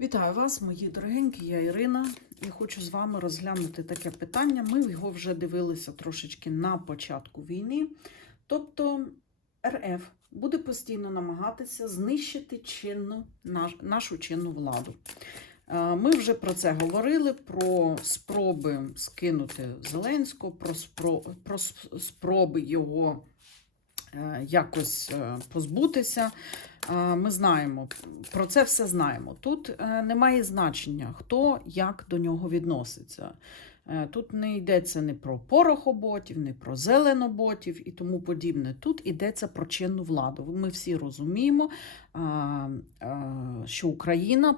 Вітаю вас, мої дорогенькі, я Ірина, і хочу з вами розглянути таке питання. Ми його вже дивилися трошечки на початку війни. Тобто РФ буде постійно намагатися знищити чинну, нашу чинну владу. Е, Ми вже про це говорили: про спроби скинути Зеленського, про, спро- про спроби його е, якось е, позбутися. Е, Ми знаємо, про це все знаємо. Тут е, немає значення, хто як до нього відноситься. Е, Тут не йдеться не про порохоботів, не про зеленоботів і тому подібне. Тут йдеться про чинну владу. Ми всі розуміємо, що Україна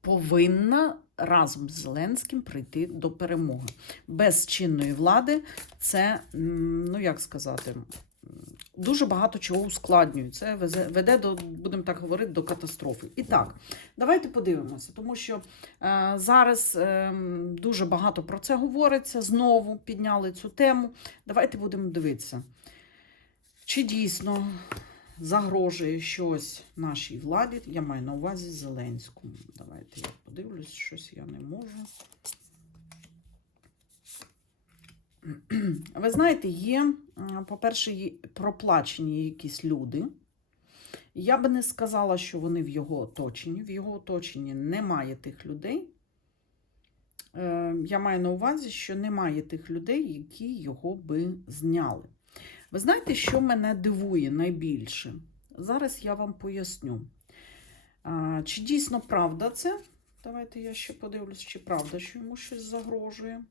повинна разом з Зеленським прийти до перемоги. Без чинної влади це, ну як сказати, дуже багато чого ускладнює. Це веде до, будемо так говорити, до катастрофи. І так, давайте подивимося, тому що е, зараз е, дуже багато про це говориться. Знову підняли цю тему. Давайте будемо дивитися, чи дійсно загрожує щось нашій владі. Я маю на увазі Зеленському. Давайте я подивлюсь, щось я не можу. Ви знаєте, є, по-перше, проплачені якісь люди. Я би не сказала, що вони в його оточенні. В його оточенні немає тих людей. Е, Я маю на увазі, що немає тих людей, які його би зняли. Ви знаєте, що мене дивує найбільше? Зараз я вам поясню. Чи дійсно правда це? Давайте я ще подивлюсь, чи правда, що йому щось загрожує.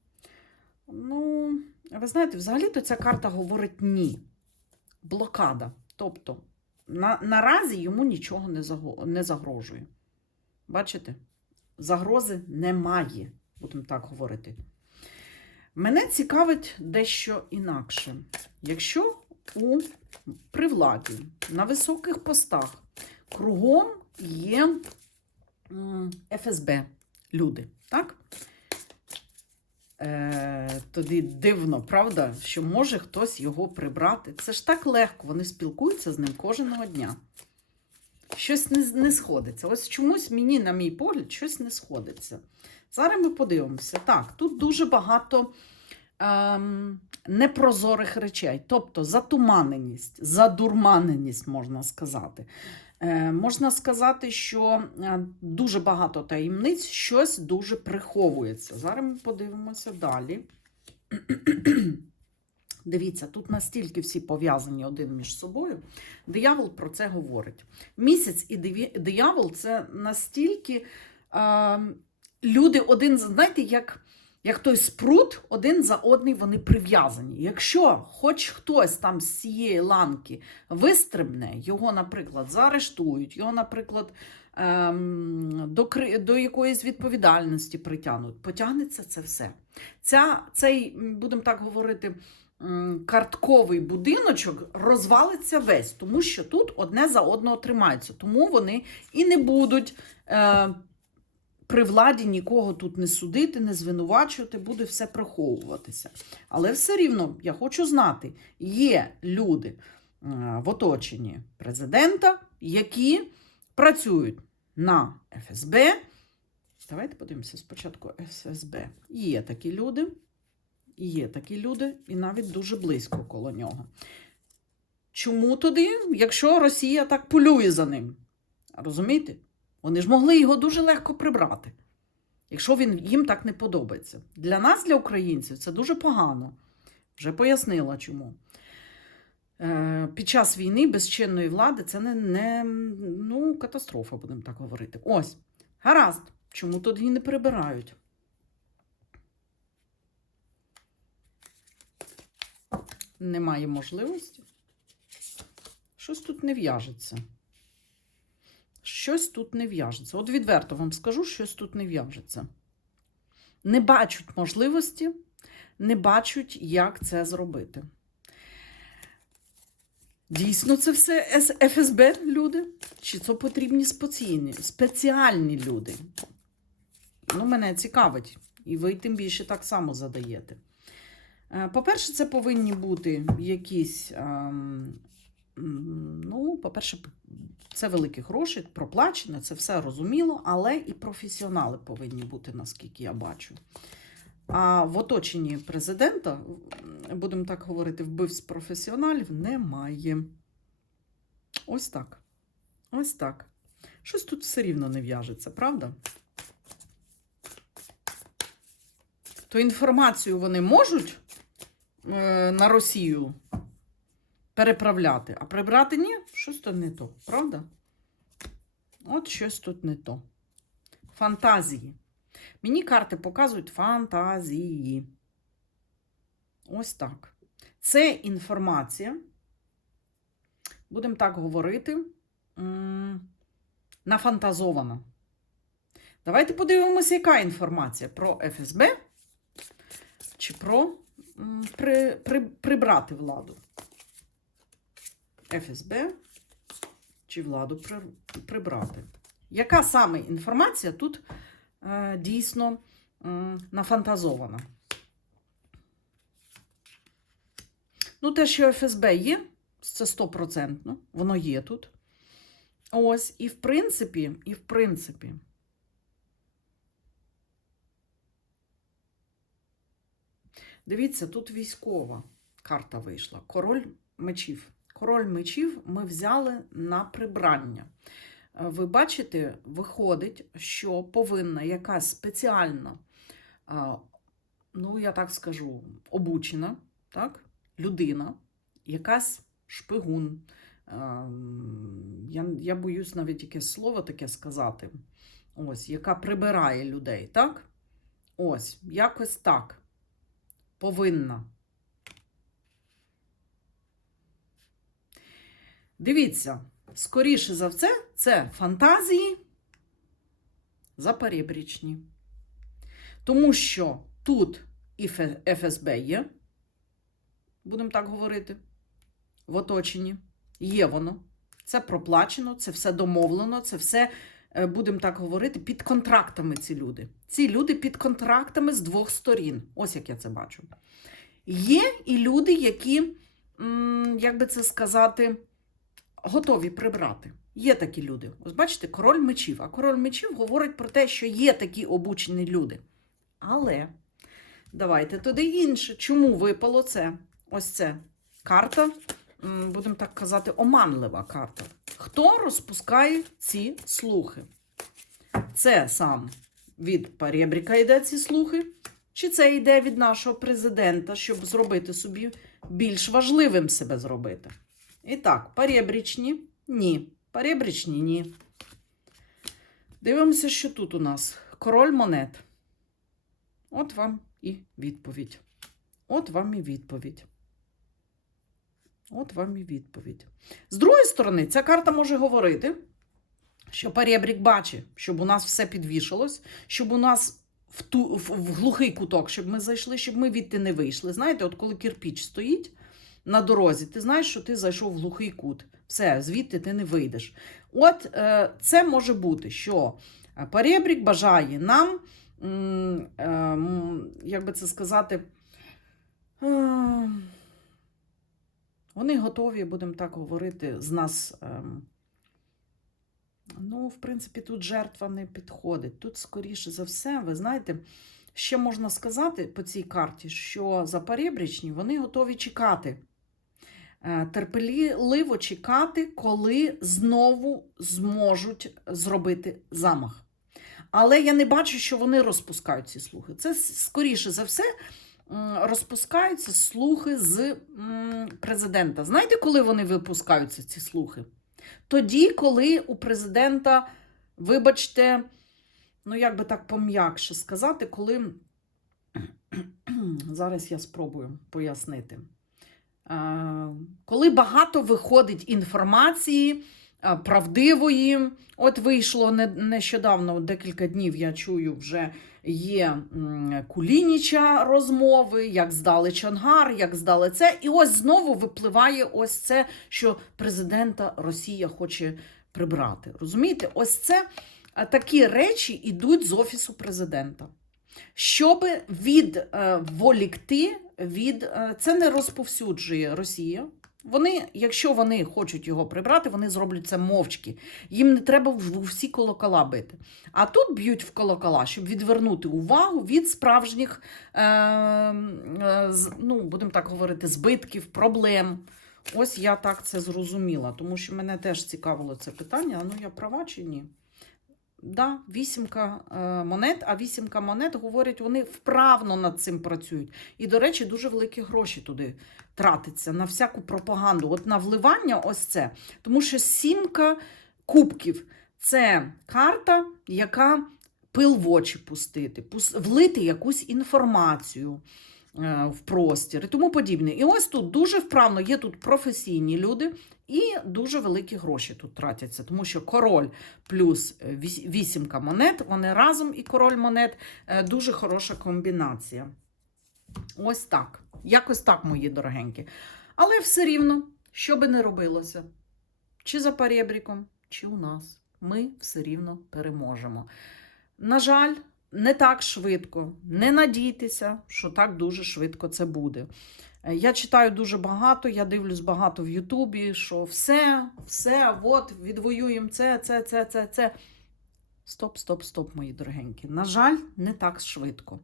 Ну, ви знаєте, взагалі-то ця карта говорить ні. Блокада. Тобто, на, наразі йому нічого не, заго- не загрожує. Бачите? Загрози немає, будемо так говорити. Мене цікавить дещо інакше. Якщо у при владі на високих постах кругом є ФСБ люди, так? Е, тоді дивно, правда, що може хтось його прибрати. Це ж так легко, вони спілкуються з ним кожного дня. Щось не, не сходиться. Ось чомусь мені, на мій погляд, щось не сходиться. Зараз ми подивимося. Так, тут дуже багато ем, непрозорих речей, тобто затуманеність, задурманеність, можна сказати. Е, можна сказати, що е, дуже багато таємниць, щось дуже приховується. Зараз ми подивимося далі. Дивіться, тут настільки всі пов'язані один між собою. Диявол про це говорить. Місяць і диявол це настільки е, люди один, знаєте, як, як той спрут, один за одний вони прив'язані. Якщо хоч хтось там з цієї ланки вистрибне, його, наприклад, заарештують, його, наприклад, ем, до, до якоїсь відповідальності притягнуть, потягнеться це все. Ця, цей, будемо так говорити, картковий будиночок розвалиться весь, тому що тут одне за одного тримаються. Тому вони і не будуть е, при владі нікого тут не судити, не звинувачувати, буде все приховуватися. Але все рівно я хочу знати, є люди е, в оточенні президента, які працюють на ФСБ. Давайте подивимося спочатку ФСБ. Є такі люди, є такі люди, і навіть дуже близько коло нього. Чому тоді, якщо Росія так полює за ним? Розумієте? Вони ж могли його дуже легко прибрати, якщо він їм так не подобається. Для нас, для українців, це дуже погано. Вже пояснила чому. Е, Під час війни без чинної влади це не, не ну, катастрофа, будемо так говорити. Ось, гаразд. Чому тоді не прибирають? Немає можливості. Щось тут не в'яжеться. Щось тут не в'яжеться. От відверто вам скажу, щось тут не в'яжеться. Не бачать можливості, не бачать, як це зробити. Дійсно, це все ФСБ люди? Чи це потрібні спеціальні, спеціальні люди? Ну, мене цікавить. І ви тим більше так само задаєте. Е, По-перше, це повинні бути якісь ем, ну, по-перше, це великі гроші, проплачено, це все розуміло, але і професіонали повинні бути, наскільки я бачу. А в оточенні президента, будемо так говорити, вбивць професіоналів немає. Ось так. Ось так. Щось тут все рівно не в'яжеться, правда? То інформацію вони можуть е, на Росію переправляти, а прибрати ні, щось тут не то, правда? От щось тут не то. Фантазії. Мені карти показують фантазії. Ось так. Це інформація, будемо так говорити, нафантазована. Давайте подивимося, яка інформація про ФСБ чи про при, при, прибрати владу. ФСБ чи владу прибрати. Яка саме інформація тут е, дійсно нафантазована? Ну, те, що ФСБ є, це стопроцентно, воно є тут. Ось, і в принципі, і в принципі. Дивіться, тут військова карта вийшла. Король мечів. Король мечів ми взяли на прибрання. Е, Ви бачите, виходить, що повинна якась спеціальна, ну, я так скажу, обучена так? людина, якась шпигун. Е, Я, я боюсь навіть якесь слово таке сказати. Ось, яка прибирає людей, так? Ось, якось так. Повинна. Дивіться, скоріше за все, це фантазії запорібрічні. Тому що тут і ФСБ є, будемо так говорити, в оточенні. Є воно. Це проплачено, це все домовлено, це все, е, будемо так говорити, під контрактами ці люди. Ці люди під контрактами з двох сторін. Ось як я це бачу. Є і люди, які, як би це сказати, готові прибрати. Є такі люди. Ось бачите, король мечів. А король мечів говорить про те, що є такі обучені люди. Але давайте туди інше. Чому випало це? Ось це карта, будемо так казати, оманлива карта. Хто розпускає ці слухи? Це сам від Парєбріка йде ці слухи, чи це йде від нашого президента, щоб зробити собі більш важливим себе зробити? І так, парєбрічні ні. Парєбрічні ні. Дивимося, що тут у нас. Король монет. От вам і відповідь. От вам і відповідь. От вам і відповідь. З другої сторони, ця карта може говорити, що Парєбрік бачить, щоб у нас все підвішалось, щоб у нас в, ту, в, в глухий куток, щоб ми зайшли, щоб ми відти не вийшли. Знаєте, от коли кирпіч стоїть на дорозі, ти знаєш, що ти зайшов в глухий кут. Все, звідти ти не вийдеш. От е, це може бути, що е, Парєбрік бажає нам, е, як би це сказати, вони готові, будемо так говорити, з нас. ем, Ну, в принципі, тут жертва не підходить. Тут, скоріше за все, ви знаєте, ще можна сказати по цій карті, що запорєбрічні вони готові чекати. Е, Терпеливо чекати, коли знову зможуть зробити замах. Але я не бачу, що вони розпускають ці слухи. Це, скоріше за все, розпускаються слухи з президента. Знаєте, коли вони випускаються, ці слухи? Тоді, коли у президента, вибачте, ну як би так пом'якше сказати, коли зараз я спробую пояснити. Е, Коли багато виходить інформації е, правдивої, от вийшло не- нещодавно, декілька днів я чую, вже є Кулініча розмови, як здали Чонгар, як здали це. І ось знову випливає ось це, що президента Росія хоче прибрати. Розумієте, ось це е, такі речі йдуть з офісу президента. Щоб відволікти від е, це не розповсюджує Росія. Вони, якщо вони хочуть його прибрати, вони зроблять це мовчки. Їм не треба в всі колокола бити. А тут б'ють в колокола, щоб відвернути увагу від справжніх, е, е, ну, будемо так говорити, збитків, проблем. Ось я так це зрозуміла, тому що мене теж цікавило це питання. Ну я права чи ні? Да, вісімка е, монет, а вісімка монет говорять, вони вправно над цим працюють. І, до речі, дуже великі гроші туди тратиться на всяку пропаганду. От на вливання, ось це. Тому що сімка кубків це карта, яка пил в очі пустити, пус- влити якусь інформацію е, в простір і тому подібне. І ось тут дуже вправно є тут професійні люди, і дуже великі гроші тут тратяться, тому що король плюс вісімка монет, вони разом і король монет е, дуже хороша комбінація. Ось так. Якось так, мої дорогенькі. Але все рівно, що би не робилося, чи за перебріком, чи у нас, ми все рівно переможемо. На жаль, не так швидко. Не надійтеся, що так дуже швидко це буде. Е, Я читаю дуже багато, я дивлюсь багато в Ютубі, що все, все, от, відвоюємо це, це, це, це, це. Стоп, стоп, стоп, мої дорогенькі. На жаль, не так швидко.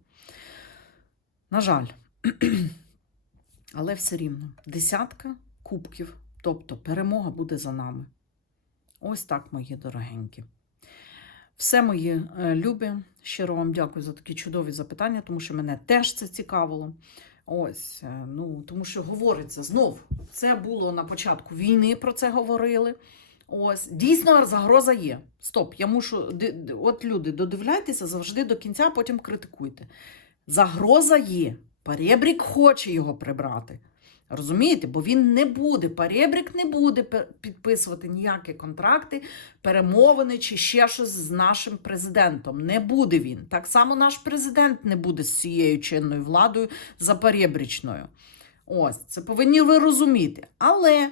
На жаль. Але все рівно. Десятка кубків, тобто перемога буде за нами. Ось так, мої дорогенькі. Все, мої е, любі, щиро вам дякую за такі чудові запитання, тому що мене теж це цікавило. Ось, е, ну, тому що говориться знов, це було на початку війни, про це говорили. Ось, дійсно, загроза є. Стоп, я мушу. От люди, додивляйтеся завжди до кінця, потім критикуйте. Загроза є. Перебрік хоче його прибрати. Розумієте? Бо він не буде, перебрік не буде підписувати ніякі контракти, перемовини чи ще щось з нашим президентом. Не буде він. Так само наш президент не буде з цією чинною владою за перебрічною. Ось, це повинні ви розуміти. Але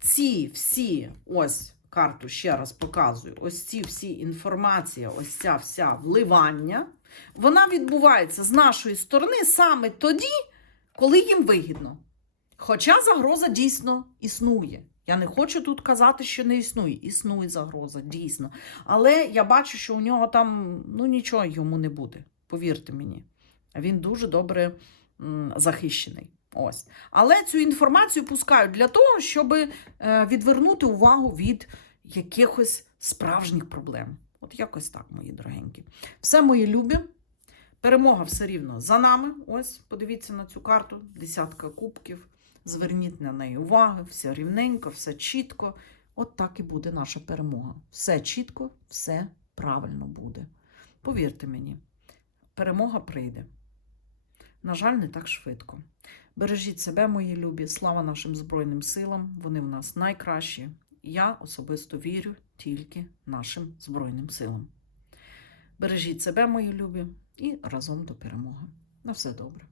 ці всі, ось карту ще раз показую, ось ці всі інформація, ось ця вся вливання, вона відбувається з нашої сторони саме тоді, коли їм вигідно. Хоча загроза дійсно існує. Я не хочу тут казати, що не існує. Існує загроза, дійсно. Але я бачу, що у нього там ну, нічого йому не буде. Повірте мені. Він дуже добре захищений. Ось. Але цю інформацію пускають для того, щоб е, відвернути увагу від якихось справжніх проблем. От якось так, мої дорогенькі. Все, мої любі. Перемога все рівно за нами. Ось, подивіться на цю карту. Десятка кубків. Зверніть на неї увагу, все рівненько, все чітко. От так і буде наша перемога. Все чітко, все правильно буде. Повірте мені, перемога прийде. На жаль, не так швидко. Бережіть себе, мої любі, слава нашим Збройним силам. Вони в нас найкращі. Я особисто вірю тільки нашим Збройним силам. Бережіть себе, мої любі, і разом до перемоги. На все добре.